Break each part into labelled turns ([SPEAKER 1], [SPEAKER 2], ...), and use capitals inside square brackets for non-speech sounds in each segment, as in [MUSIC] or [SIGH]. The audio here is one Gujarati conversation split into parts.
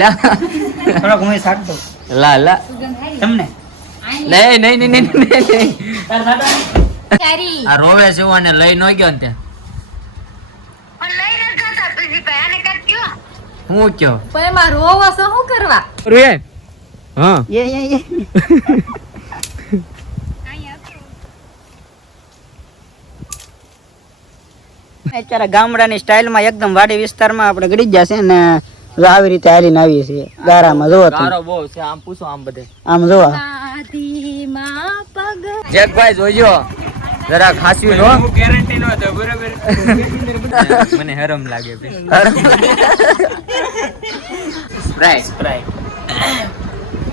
[SPEAKER 1] લા.
[SPEAKER 2] થોડોક હું દઉં
[SPEAKER 1] લા લા.
[SPEAKER 2] તમને
[SPEAKER 1] નહીં નહીં નહીં નહીં નહીં, નહીં
[SPEAKER 2] તાર સાટો?
[SPEAKER 3] તારી.
[SPEAKER 1] આ રોવે છે અને લઈ ન ગયો ને ત્યાં. હું કયો?
[SPEAKER 3] પણ એમાં રોવો છો શું કરવા?
[SPEAKER 1] રૂએ હા.
[SPEAKER 2] યે યે યે અત્યારે ગામડાની સ્ટાઇલમાં એકદમ વાડી વિસ્તારમાં આપણે ગડી જશે ને જો આવી રીતે હાલીને આવીએ છીએ. ગારામાં જોવો
[SPEAKER 1] ગારો બહુ છે આમ પૂછો આમ બધે.
[SPEAKER 2] આમ જોવો.
[SPEAKER 1] જેકભાઈ જોજો. જરા ખાસ્યું નો ગેરંટી નો હતો બરાબર. [LAUGHS] મને હરમ લાગે સ્પ્રાઇટ સ્પ્રાઇટ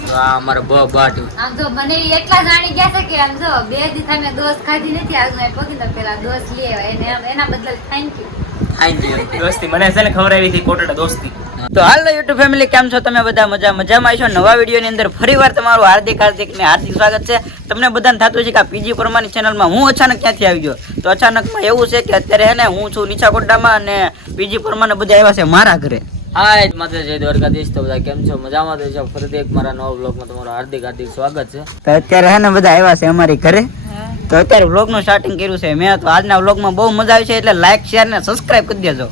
[SPEAKER 1] તો આ અમારો બહુ બાટુ.
[SPEAKER 3] આમ તો મને એટલા જાણી ગયા છે કે આમ જો બે દી તમે દોસ્ત ખાધી નથી આજ મેં પગીને પેલા દોસ લેવા એને એના બદલ થેન્ક યુ
[SPEAKER 2] દોસ્તી મને છે ને ખબર આવી હતી કોટડા દોસ્તી. તો હાલ યુટ્યુબ ફેમિલી કેમ છો તમે બધા? મજા મજામાં છો નવા વિડીયોની અંદર ફરીવાર તમારું હાર્દિક હાર્દિક ને હાર્દિક સ્વાગત છે. તમને બધાને થતું છે કે આ પીજી પરમાની ચેનલમાં હું અચાનક ક્યાંથી આવી ગયો? તો અચાનકમાં એવું છે કે અત્યારે હે ને હું છું નીચા કોટામાં અને પીજી પરમાને બધા આવ્યા છે મારા ઘરે.
[SPEAKER 1] હાય માતા જય દ્વારકાધીશ તો બધા કેમ છો? મજામાં તો છો? ફરીથી એક મારા નવા બ્લોગમાં તમારું હાર્દિક હાર્દિક સ્વાગત છે.
[SPEAKER 2] તો અત્યારે હે ને બધા આવ્યા છે અમારી ઘરે. તો અત્યારે વ્લોગનું સ્ટાર્ટિંગ કર્યું છે. મેં તો આજના વ્લોગમાં બહુ મજા આવી છે એટલે લાઈક શેર ને સબસ્ક્રાઇબ કરી દેજો.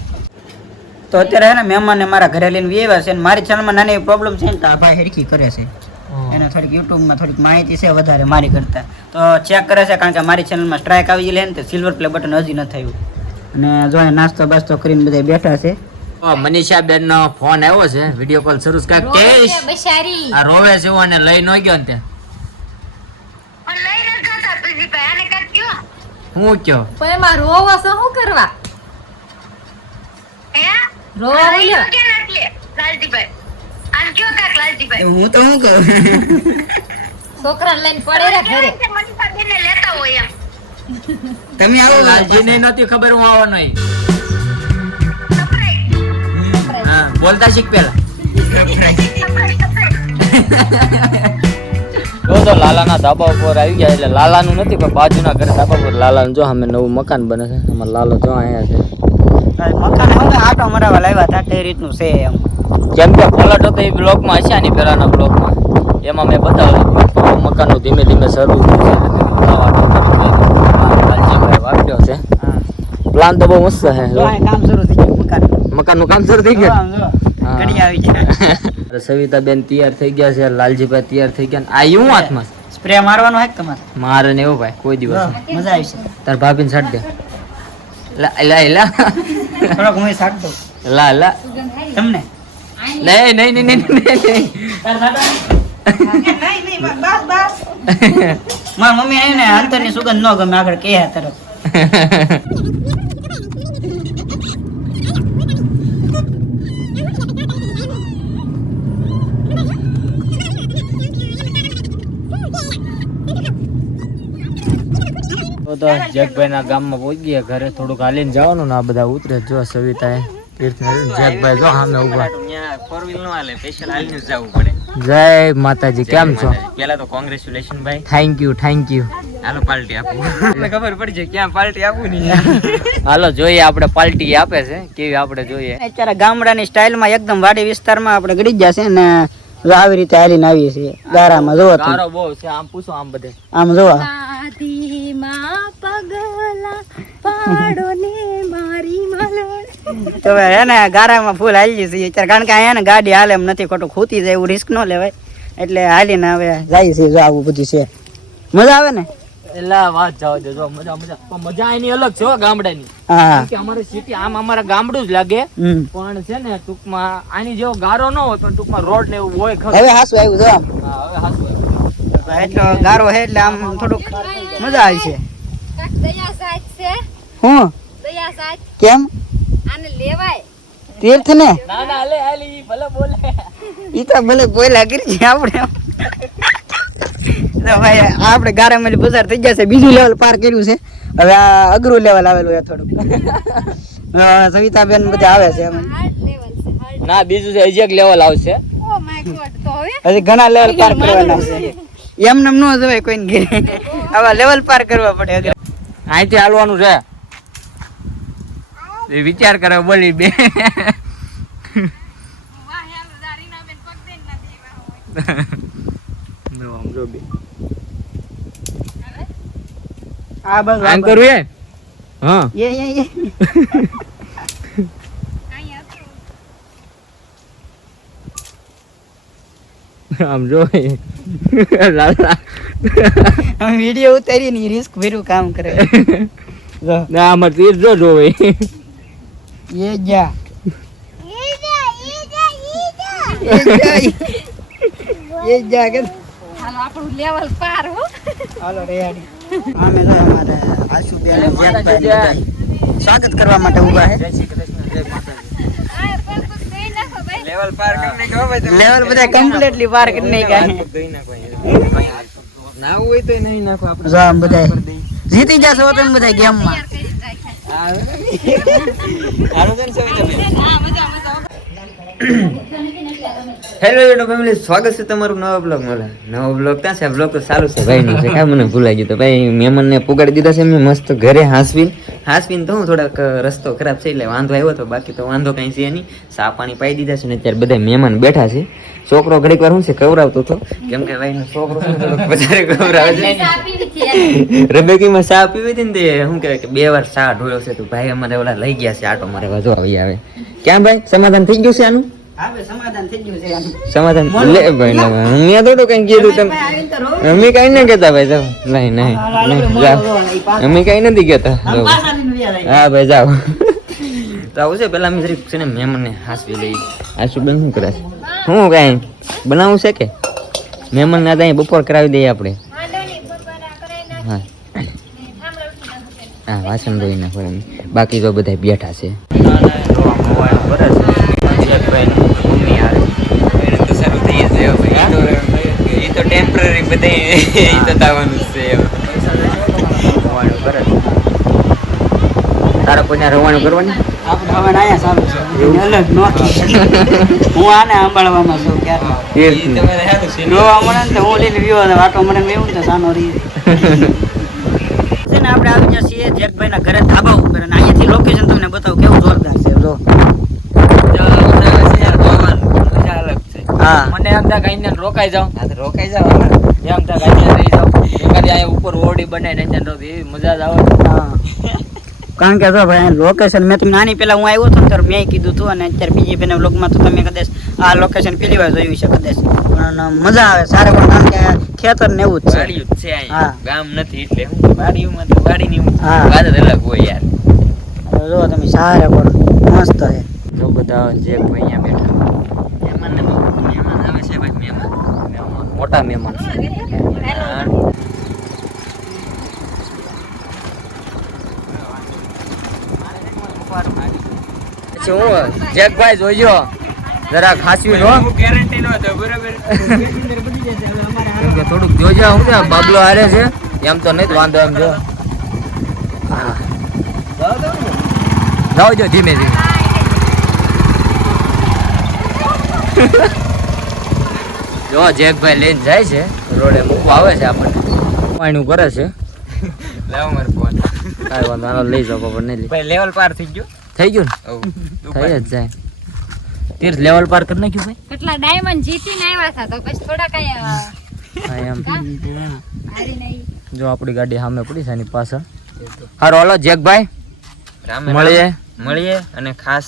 [SPEAKER 2] તો અત્યારે હે ને મહેમાનને મારા ઘરે લઈને આવ્યા છે અને મારી ચેનલમાં નાની પ્રોબ્લેમ છે ને તો આ ભાઈ હેરખી કરે છે. એને થોડીક યુટ્યુબમાં થોડીક માહિતી છે વધારે મારી કરતા. તો ચેક કરે છે કારણ કે મારી ચેનલમાં સ્ટ્રાઇક આવી ગયેલી ને તે સિલ્વર પ્લે બટન હજી ન થયું. અને જો નાસ્તો બાસ્તો કરીને બધા બેઠા છે.
[SPEAKER 1] મનીષા બેન નો ફોન આવ્યો છે. વીડિયો કોલ શરૂ કે
[SPEAKER 3] રોવે છે
[SPEAKER 1] આ રોવે છે અને લઈ ન ગયો ને ત્યાં હું કયો?
[SPEAKER 3] પણ એમાં રોવો છો શું કરવા? રોવો
[SPEAKER 2] હું તો શું કહું?
[SPEAKER 3] છોકરાને લઈને પડે રે ઘરે.
[SPEAKER 2] તમે આવો
[SPEAKER 1] લાલજી નહોતી ખબર હું આવો નહીં. હા બોલતા શીખ પેલા [LAUGHS] જો લાલાના ધાબા ઉપર આવી ગયા એટલે લાલાનું નથી પણ બાજુના ઘરે ધાબા ઉપર લાલાનું જો અમે નવું મકાન બને છે. અમારે લાલો જો અહીંયા છે.
[SPEAKER 2] મકાન હું આટો મરાવા લાવ્યા હતા તે રીતનું છે એમ.
[SPEAKER 1] જેમ કે પલટ હતો એ બ્લોકમાં હશે આની પહેલાના બ્લોકમાં. એમાં મેં બતાવ્યું મકાનનું ધીમે ધીમે શરૂ થયું છે. પ્લાન તો બહુ મસ્ત છે
[SPEAKER 2] કામ શરૂ થઈ ગયું મકાન
[SPEAKER 1] મકાનનું કામ શરૂ થઈ ગયું? હા.
[SPEAKER 2] આવી છે [LAUGHS]
[SPEAKER 1] સવિતા બેન તૈયાર થઈ ગયા છે લાલજીભાઈ તૈયાર થઈ ગયા આ હું હાથમાં
[SPEAKER 2] સ્પ્રે મારવાનો હે તમારે?
[SPEAKER 1] મારે ને એવો ભાઈ કોઈ દિવસ.
[SPEAKER 2] મજા આવી છે
[SPEAKER 1] તાર ભાભીને છાટ દે. લા લા લા.
[SPEAKER 2] થોડોક હું છાટ દઉં.
[SPEAKER 1] લા લા.
[SPEAKER 2] તમને?
[SPEAKER 1] નહીં નહીં નહીં નહીં નહીં, નહીં
[SPEAKER 2] મારી મમ્મી એને અંતરની સુગંધ ન ગમે આગળ કહે તરત. [LAUGHS]
[SPEAKER 1] તો તો જગભાઈ ના ગામમાં પહોંચી ગયા ઘરે થોડુંક હાલીને જવાનું ને આ બધા ઉતરે જો સવિતા તીર્થ જગભાઈ જો સામે ઊભા
[SPEAKER 4] ફોર વ્હીલ નો હાલે સ્પેશિયલ હાલીને જવું પડે.
[SPEAKER 1] જય માતાજી કેમ છો?
[SPEAKER 4] પેલા તો કોંગ્રેચ્યુલેશન ભાઈ.
[SPEAKER 1] થેન્ક યુ થેન્ક યુ
[SPEAKER 4] હાલો પાર્ટી આપું. ખબર પડી છે ક્યાં પાર્ટી આપું નહીં
[SPEAKER 1] હાલો જોઈએ આપણે પાર્ટી આપે છે કેવી આપણે જોઈએ.
[SPEAKER 2] અત્યારે ગામડાની સ્ટાઇલમાં એકદમ વાડી વિસ્તારમાં આપણે ગડી જશે ને જો આવી રીતે હાલીને આવીએ છીએ. ગારામાં જોવો
[SPEAKER 1] ગારો બહુ છે આમ પૂછો આમ બધે.
[SPEAKER 2] આમ જોવો.
[SPEAKER 3] આદિમાં પગલા પાડો ને મારી મલણ.
[SPEAKER 2] તો હે ને ગારામાં ફૂલ હાલી છે. કારણ કે અહીંયા ને ગાડી હાલે એમ નથી ખોટું ખૂતી જાય એવું રિસ્ક ન લેવાય. એટલે હાલીને હવે જાય છે જો આવું બધું છે. મજા આવે ને?
[SPEAKER 1] એલા વાત જાવ દે જો મજા મજા. પણ મજા એની અલગ છે ગામડાની.
[SPEAKER 2] હા
[SPEAKER 1] કે અમારે સિટી આમ અમારા ગામડું જ લાગે. પણ છે ને ટૂંકમાં આની જેવો ગારો ન હોય પણ ટૂંકમાં રોડ ને એવું હોય
[SPEAKER 2] હવે હાસુ આવ્યું જો
[SPEAKER 1] હા, હવે આવ્યું.
[SPEAKER 2] એટલો ગારો છે એટલે આમ થોડુંક મજા આવી છે.
[SPEAKER 3] કાક દયા સાચ છે?
[SPEAKER 2] હું? કેમ?
[SPEAKER 3] આને લેવાય.
[SPEAKER 2] તીર્થ ને?
[SPEAKER 1] ઈ ભલે બોલે.
[SPEAKER 2] તો ભલે બોલા કરી છે આપણે. ભાઈ આપણે ગારામાં બજાર થઈ જશે બીજું લેવલ પાર કર્યું છે. હવે આ અઘરું લેવલ આવેલું છે થોડુંક. [LAUGHS] સવિતાબેન બધા આવે છે
[SPEAKER 3] છે
[SPEAKER 1] ના બીજું છે હજી એક લેવલ આવશે.
[SPEAKER 3] ઓ માય ગોડ તો હવે?
[SPEAKER 2] હજી ઘણા લેવલ પાર કરવાના છે. એમ નમ નો જવાય કોઈ ઘેરે. આવા લેવલ પાર કરવા પડે અગર
[SPEAKER 1] અહીંથી હાલવાનું છે. એ વિચાર કરે બોલી બે.
[SPEAKER 2] આ બસ
[SPEAKER 1] આમ કરવું હા. યે
[SPEAKER 2] યે યે વીડિયો ઉતારી ને રિસ્ક ભર્યું કામ કરે.
[SPEAKER 1] ના અમાર તીર જો જોવે.
[SPEAKER 2] એ જા. સ્વાગત કરવા માટે ઊભા છે
[SPEAKER 3] જય શ્રી કૃષ્ણ જય માતાજી.
[SPEAKER 4] લેવલ પાર કરીને ગયો ભાઈ
[SPEAKER 2] લેવલ બધા કમ્પ્લીટલી પાર કરી નાખ્યા.
[SPEAKER 4] ધોઈ ના હોય તો નહીં નાખો આપણે.
[SPEAKER 2] જો બધા જીતી જશો તમે બધા
[SPEAKER 4] ગેમમાં?
[SPEAKER 1] હેલો યુટ્યુબ ફેમિલી સ્વાગત છે તમારું નવા બ્લોગ મળે નવો બ્લોગ ક્યાં છે? બ્લોગ તો સારું છે ભાઈ નું છે મને ભૂલાઈ ગયું તો ભાઈ મહેમાનને પુગાડી દીધા છે મેં મસ્ત ઘરે હાંસવીન. હાંસવીન તો હું થોડાક રસ્તો ખરાબ છે એટલે વાંધો આવ્યો તો બાકી તો વાંધો કાંઈ છે નહીં. સા પાણી પાઈ દીધા છે ને અત્યારે બધા મહેમાન બેઠા છે. છોકરો ઘડીક વાર હું છે કવરાવતો હતો કેમ કે ભાઈ છોકરો વધારે કવરાવે છે. રબેકીમાં સા પીવી હતી ને તે શું કહેવાય કે બે વાર સા ઢોળ્યો છે તો ભાઈ અમારે ઓલા લઈ ગયા છે. આટો મારે વધવા આવી આવે. ક્યાં ભાઈ? સમાધાન થઈ ગયું છે આનું?
[SPEAKER 2] સમાધાન
[SPEAKER 1] લે ભાઈ ના મેં થોડું કઈ કીધું તમે અમે કઈ ના કેતા ભાઈ જાઓ. નહીં નહીં નહીં, અમે કઈ નથી
[SPEAKER 2] જાય.
[SPEAKER 1] હા ભાઈ જાઓ. તો આવું છે પેલા અમે જરીક છે ને મહેમાનને હાસવી લઈ. આશુબેન શું કરે છે હું કાંઈ? બનાવું છે કે? મહેમાનને ત્યાં બપોર કરાવી દઈએ આપણે. હા. હા વાસણ ધોઈ ના એમ બાકી તો બધા બેઠા છે.
[SPEAKER 4] એને તો સારું થઈ જશે ભાઈ. ઈ તો- ટેમ્પરરી બધે. ઈ તો થવાનું છે
[SPEAKER 1] તારા કોઈને રવાણું કરવાની?
[SPEAKER 2] આપણે હવે સારું છે. અલગ નોખી હું આને સાંભળવામાં છું ક્યારે?
[SPEAKER 1] એ
[SPEAKER 2] રોવા મળે ને હું લઈને વ્યો વાટો મને ને એવું તો સાનો રહી [LAUGHS] છે ને આપણે આવી ઘરે ધાબા ઉપર અને અહીંયાથી લોકેશન તમને બતાવું કેવું જોરદાર છે. જો
[SPEAKER 4] મજા આવે છે યાર જોવાનું. મજા અલગ છે.
[SPEAKER 2] હા.
[SPEAKER 1] મને એમ થાય કઈ રોકાઈ જાઉં.
[SPEAKER 4] તો રોકાઈ જાઓ
[SPEAKER 1] એમ થાય કઈ રહી જાઉં. એકાદી આ ઉપર ઓરડી બનાવીને ત્યાં રહું એવી મજા જ આવે
[SPEAKER 2] કારણ કે જો ભાઈ લોકેશન મેં તમને આની પહેલા હું આવ્યો હતો ને ત્યારે મેં કીધું હતું અને અત્યારે બીજી બેન વ્લોગમાં તો તમે કદાચ આ લોકેશન પેલી વાર જોયું છે કદાચ. પણ મજા આવે સારે પણ કારણ કે ખેતર ને એવું જ છે.
[SPEAKER 4] વાડિયું જ છે અહીંયા.
[SPEAKER 2] હા.
[SPEAKER 4] ગામ નથી એટલે હું વાડીમાં તો વાડીની
[SPEAKER 2] હા.
[SPEAKER 4] વાત અલગ હોય યાર.
[SPEAKER 2] જો તમે સારા પણ મસ્ત છે.
[SPEAKER 1] જો બધા જે ભાઈ અહીંયા બેઠા
[SPEAKER 4] મહેમાનને બહુ મહેમાન આવે છે ભાઈ મહેમાન
[SPEAKER 1] મહેમાન, મોટા મહેમાન. પછી હું જેકભાઈ જોજો જરા ખાસી લો થોડુંક જોજો હું ને બાબલો હારે છે. એમ તો નહીં વાંધો એમ જો. જાઓ જો ધીમે ધીમે. [LAUGHS] જો જેકભાઈ લઈને જાય છે. રોડે મૂકવા આવે છે આપણને. પાણી કરે છે.
[SPEAKER 4] લાવો મારો ફોન
[SPEAKER 1] કાંઈ વાંધો આનો લઈ જાઓ પણ નહીં લઈ
[SPEAKER 4] ભાઈ લેવલ પાર થઈ ગયો?
[SPEAKER 1] થઈ ગયું ને? થઈ જ જાય. તીર્થ લેવલ પાર કરી નાખ્યું ભાઈ?
[SPEAKER 3] કેટલા ડાયમંડ જીતીને આવ્યા હતા તો પછી થોડા કઈ
[SPEAKER 1] હા એમ. જો આપણી ગાડી સામે પડી છે એની પાછળ. હારો હાલો જેકભાઈ મળીએ.
[SPEAKER 4] મળીએ અને ખાસ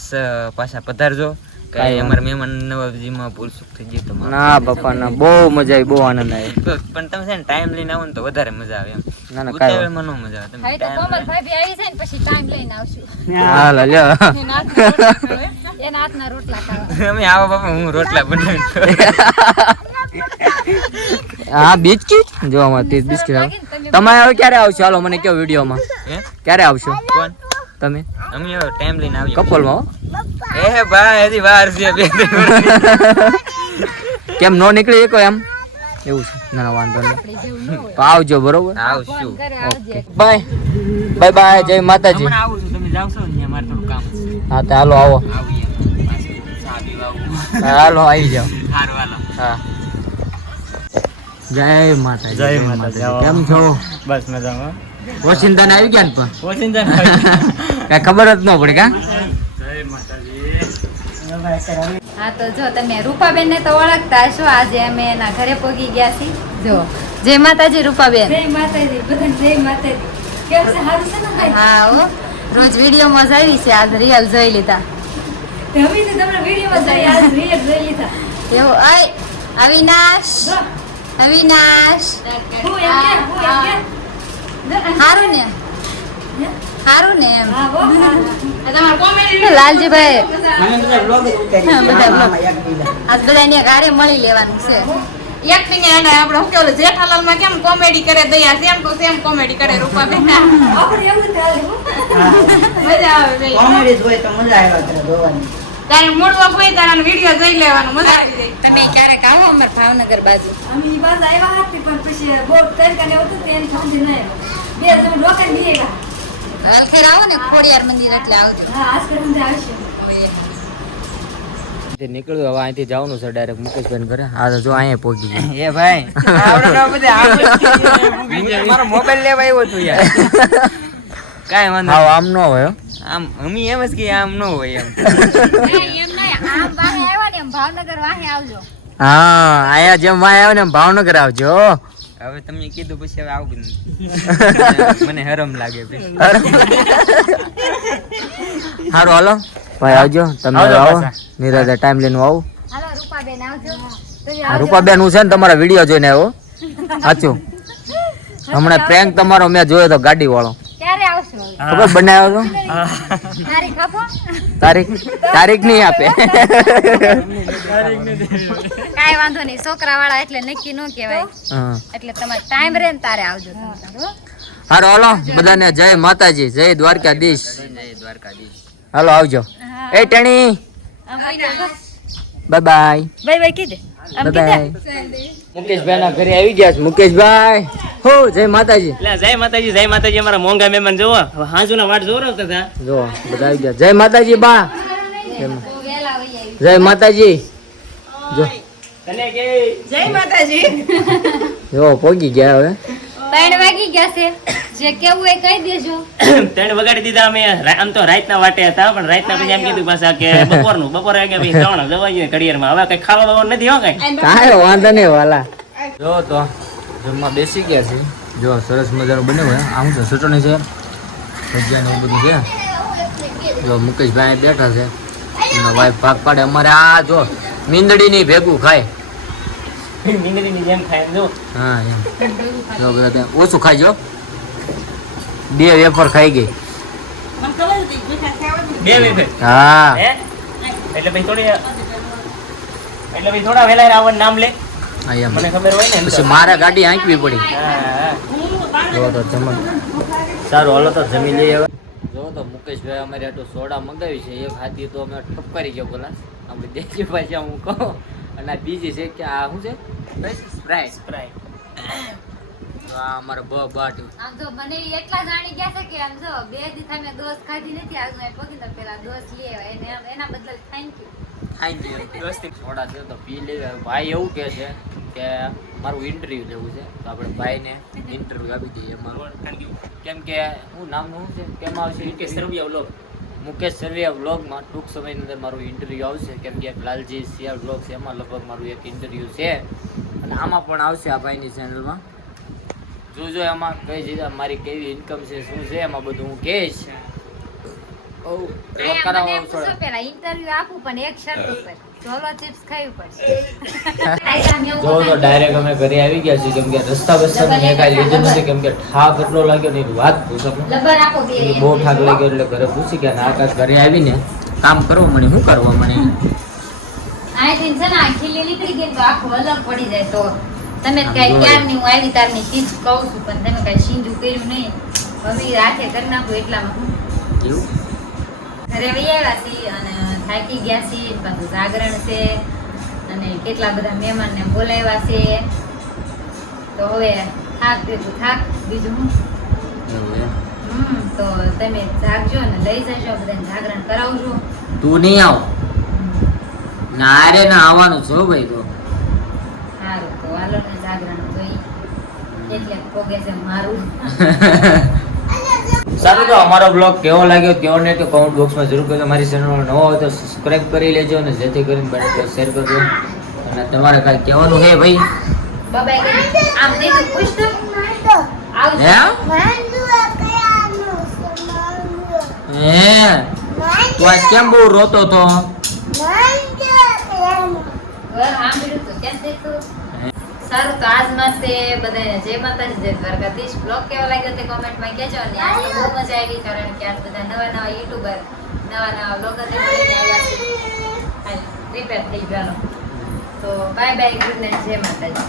[SPEAKER 4] પાછા પધારજો.
[SPEAKER 1] કાંઈ
[SPEAKER 4] અમારા મહેમાન નવાબજીમાં ભૂલ ચૂક થઈ ગઈ તો
[SPEAKER 1] ના બાપા ના બહુ મજા આવી બહુ આનંદ આવ્યો.
[SPEAKER 4] તો પણ તમે છે ને ટાઈમ લઈને આવો ને તો વધારે મજા આવે એમ.
[SPEAKER 1] ના ના કાંઈ
[SPEAKER 4] મને નો મજા આવે તમે
[SPEAKER 3] ટાઈમ તો કોમલ
[SPEAKER 4] ભાઈ
[SPEAKER 3] ભી આવી છે ને પછી ટાઈમ લઈને આવશું.
[SPEAKER 1] હાલો લ્યો. [LAUGHS]
[SPEAKER 3] એના હાથના રોટલા ખાવા.
[SPEAKER 4] અમે આવો બાપા હું રોટલા બનાવી
[SPEAKER 1] હા બિસ્કિટ? જો આમાં તે બિસ્કિટ આવે. તમે હવે ક્યારે આવશો? હાલો મને કયો વિડીયોમાં.
[SPEAKER 4] હે?
[SPEAKER 1] ક્યારે આવશો?
[SPEAKER 4] કોણ?
[SPEAKER 1] તમે?
[SPEAKER 4] અમે ટાઈમ લઈને આવીએ.
[SPEAKER 1] કપલમાં
[SPEAKER 4] એ ભાઈ હજી વાર છે બે
[SPEAKER 1] કેમ નો નીકળી શકો એમ? એવું છે. ના ના વાંધો નહીં. તો આવજો બરોબર?
[SPEAKER 4] આવશું.
[SPEAKER 3] ઓકે.
[SPEAKER 1] બાય. બાય બાય જય માતાજી.
[SPEAKER 4] હમણાં આવું છું તમે જાવ ને મારે થોડું કામ છે.
[SPEAKER 1] હા તો હાલો આવો. હાલો આવી જાઓ.
[SPEAKER 4] સારું હાલો
[SPEAKER 1] હા. જય માતાજી
[SPEAKER 4] જય માતા
[SPEAKER 1] કેમ છો?
[SPEAKER 4] બસ મજામાં.
[SPEAKER 1] વોશિંગ્ટન આવી ગયા ને પણ?
[SPEAKER 4] વોશિંગ્ટન
[SPEAKER 1] કઈ ખબર જ ન પડી કા?
[SPEAKER 4] જય માતાજી.
[SPEAKER 3] હા તો જો તમે રૂપાબેન ને તો ઓળખતા હશો. આજે અમે એના ઘરે પોગી ગયા છીએ. જો જય માતાજી રૂપાબેન.
[SPEAKER 5] જય માતાજી જય માતાજી.
[SPEAKER 3] હા રોજ વિડીયોમાં જ આવી છે. આજ રિયલ જોઈ લીધા. એવું અવિનાશ. અવિનાશ. હારું ને. હારું ને એમ. લાલજીભાઈ. આજ બધાને ઘરે મળી લેવાનું છે
[SPEAKER 6] એક્ટિંગ એને આપણે શું કેવું જેઠાલાલમાં કેમ કોમેડી કરે દયા સેમ ટુ સેમ કોમેડી કરે રૂપાબેન
[SPEAKER 5] આપણે એવું જ હાલે હો.
[SPEAKER 6] મજા આવે ભાઈ.
[SPEAKER 2] Comedy તો મજા આવ્યા કરે જોવાની
[SPEAKER 6] તારે મૂડ હોય તારા વીડિયો જોઈ લેવાનું મજા આવી જાય
[SPEAKER 3] તમે ક્યારેક આવો અમાર ભાવનગર બાજુ
[SPEAKER 5] અમે ઈ બાજુ આવ્યા હતા પણ પછી બહુ તડકા હતું તો સમજી નહીં આવ્યું. બે જણ આવ્યા.
[SPEAKER 3] આવો ને ખોડિયાર મંદિર એટલે આવજો.
[SPEAKER 5] હા આજ સુધી આવશે.
[SPEAKER 1] નીકળ્યું હવે અહીંથી જવાનું છે ડાયરેક્ટ મુકેશભાઈ ઘરે. હા તો જો અહીંયા પહોંચી ગયું.
[SPEAKER 4] એ ભાઈ આવડે બધે આમ જ મૂકી જાય. મારો મોબાઈલ લેવા આવ્યો છું યાર. કાંઈ વાંધો
[SPEAKER 1] હા આમ ન હોય હો.
[SPEAKER 4] આમ અમે એમ જ કે આમ ન હોય એમ.
[SPEAKER 3] એમ નહીં આમ વાહે આવ્યા ને ભાવનગર વાહે આવજો.
[SPEAKER 1] હા અહીંયા જેમ વાય આવે ને ભાવનગર આવજો
[SPEAKER 4] હવે તમે કીધું પછી હવે આવું. [LAUGHS] મને હરમ લાગે
[SPEAKER 1] સારું હાલો. ભાઈ આવજો. તમે આવો.
[SPEAKER 4] પાછા.
[SPEAKER 1] ટાઈમ લઈને આવું.
[SPEAKER 3] હાલો રૂપાબેન આવજો. તમે
[SPEAKER 1] આ રૂપાબેન હું છે ને તમારા વીડિયો જોઈને આવ્યો. સાચું. [LAUGHS] હમણાં પ્રેન્ક તમારો મેં જોયો તો ગાડી વાળો ખબર બનાવ્યો તો
[SPEAKER 3] તારીખ
[SPEAKER 1] તારીખ? તારીખ નહીં આપે.
[SPEAKER 3] કાંઈ વાંધો નહીં. છોકરા વાળા એટલે નક્કી ન કહેવાય. એટલે તમારે ટાઈમ રહે ને તારે આવજો?
[SPEAKER 1] હારો હાલો બધાને જય માતાજી જય દ્વારકાધીશ.
[SPEAKER 4] દ્વારકાધીશ
[SPEAKER 1] હાલો આવજો. એ ટેણી. બાય બાય
[SPEAKER 3] બાય બાય કીધે. આમ
[SPEAKER 1] બાય મુકેશભાઈ ના ઘરે આવી ગયા છે. મુકેશભાઈ હો જય માતાજી.
[SPEAKER 7] એટલે જય માતાજી જય માતાજી અમારા મોંઘા મહેમાન. જોવો હવે હાંજુના વાટ જોવરાવતા હતા
[SPEAKER 1] જો બધા આવી ગયા. જય માતાજી બા. જય માતાજી. જો.
[SPEAKER 6] જય માતાજી.
[SPEAKER 1] જો પોગી ગયા હવે.
[SPEAKER 3] ત્રણ વાગી ગયા છે. જે કેવું એ કહી દેજો. [COUGHS]
[SPEAKER 7] ત્રણ વગાડી દીધા અમે. આમ તો રાતના વાટે હતા પણ રાતના પછી એમ કીધું પાછા કે [LAUGHS] બપોરનું બપોરે વાગ્યા પછી ત્રણ જવાય ઘડિયાળમાં. હવે કઈ ખાવા બાવા નથી હો કઈ?
[SPEAKER 1] કાંઈ વાંધો નહીં વાલા. જો તો જમવા બેસી ગયા છે. જો સરસ મજાનું બન્યું હોય. આમ તો સૂટણી છે ભજીયા ને એવું બધું છે. જો મુકેશભાઈ બેઠા છે. વાઈફ ભાગ પાડે. અમારે આ જો મીંદડી ની ભેગું ખાય. [LAUGHS]
[SPEAKER 7] મીંદડીની જેમ ખાય જો.
[SPEAKER 1] હા એમ. જો બધા ઓછું ખાજો બે વેફર ખાઈ ગઈ.
[SPEAKER 7] બે વેફર?
[SPEAKER 1] હા.
[SPEAKER 7] એટલે ભાઈ થોડી એટલે ભાઈ થોડા વહેલા આવવાનું નામ લે. મને ખબર હોય ને
[SPEAKER 1] પછી મારે ગાડી આંકવી પડી.
[SPEAKER 7] હા, હા.
[SPEAKER 1] જો તો જમણ. સારું હાલો તો જમી લઈએ હવે. જો તો મુકેશભાઈ અમારે આટલું સોડા મંગાવી છે એ ખાધી તો અમે ઠપકારી ગયો બોલા આપણે દેખી ભાષા હું કહું. અને બીજી છે કે આ શું છે? Sprite
[SPEAKER 7] Sprite.
[SPEAKER 1] તો આ અમારે બ બાટ
[SPEAKER 3] આમ તો મને એટલા જાણી ગયા છે કે આમ જો બે દી તમે દોસ ખાધી નથી આજ મેં પગી પેલા દોસ લે આવ્યા એને એના બદલ thank you
[SPEAKER 1] thank you soda છે તો પી લેવા ભાઈ એવું કહે છે કે મારું ઇન્ટરવ્યુ લેવું છે. તો આપણે ભાઈને ઇન્ટરવ્યુ આપી દઈએ મારું કેમ કે હું નામ શું છે? કેમ આવશે
[SPEAKER 7] કે સરવૈયા.
[SPEAKER 1] મુકેશ સરવૈયા વ્લોગમાં ટૂંક સમયની અંદર મારું ઇન્ટરવ્યૂ આવશે. કેમ કે એક લાલજી સિયા વ્લોગ છે એમાં લગભગ મારું એક ઇન્ટરવ્યૂ છે. અને આમાં પણ આવશે આ ભાઈની ચેનલમાં જોજો એમાં કઈ રીતે મારી કેવી ઇન્કમ છે શું છે એમાં બધું હું કહીશ.
[SPEAKER 3] ઇન્ટરવ્યુ આપું પણ એક શરત ઉપર. ચોલો ચિપ્સ ખાવી પડશે
[SPEAKER 1] જો તો ડાયરેક્ટ અમે ઘરે આવી ગયા છીએ કેમ કે રસ્તા બસ્તા મેં કાંઈ લીધું નથી કેમ કે ઠાક એટલો લાગ્યો ને વાત પૂછો બહુ ઠાક લાગ્યો એટલે ઘરે પૂછી ગયા આકાશ ઘરે આવીને કામ કરવો મને શું કરવા મને
[SPEAKER 3] ને તમે કઈ હું આવી તારની ચીજ કહું છું પણ તમે કઈ સીંધું કર્યું નહીં. હવે કરી નાખું એટલામાં. હું ઘરે આવ્યા છીએ અને થાકી ગયા છીએ પાછું જાગરણ છે. અને કેટલા બધા મહેમાનને બોલાવ્યા છે. તો હવે થાક ભેગું થાક. બીજું હમ તો તમે જાગજો ને લઈ જજો બધાને જાગરણ કરાવજો.
[SPEAKER 1] તું નહીં આવ? ના રે ના આવવાનું છો ભાઈ તો.
[SPEAKER 3] સારું તો હાલો ને જાગરણ જોઈ. એટલે પોગે છે મારું. [LAUGHS]
[SPEAKER 1] સારું તો અમારો બ્લોગ કેવો લાગ્યો કેવો નહીં તો કોમેન્ટ બોક્સમાં જરૂર કરજો મારી ચેનલ નવો હોય તો સબસ્ક્રાઇબ કરી લેજો અને જેથી કરીને બને તો શેર કરજો. અને તમારે કાંઈ કહેવાનું છે ભાઈ?
[SPEAKER 3] તો
[SPEAKER 1] હે? હે? આજ કેમ બહુ રોતો તો?
[SPEAKER 3] સારું તો આજ માસે બધાને જય માતાજી જય દ્વારકાધીશ. બ્લોગ કેવો લાગ્યો તે કોમેન્ટમાં કહેજો અને આજ તો બહુ મજા આવી કારણ કે આજ બધા નવા નવા યુટ્યુબર નવા નવા બ્લોગર આવ્યા છે. પ્રિપેર થઈ ગયો. તો બાય બાય ગુડ નાઇટ જય માતાજી.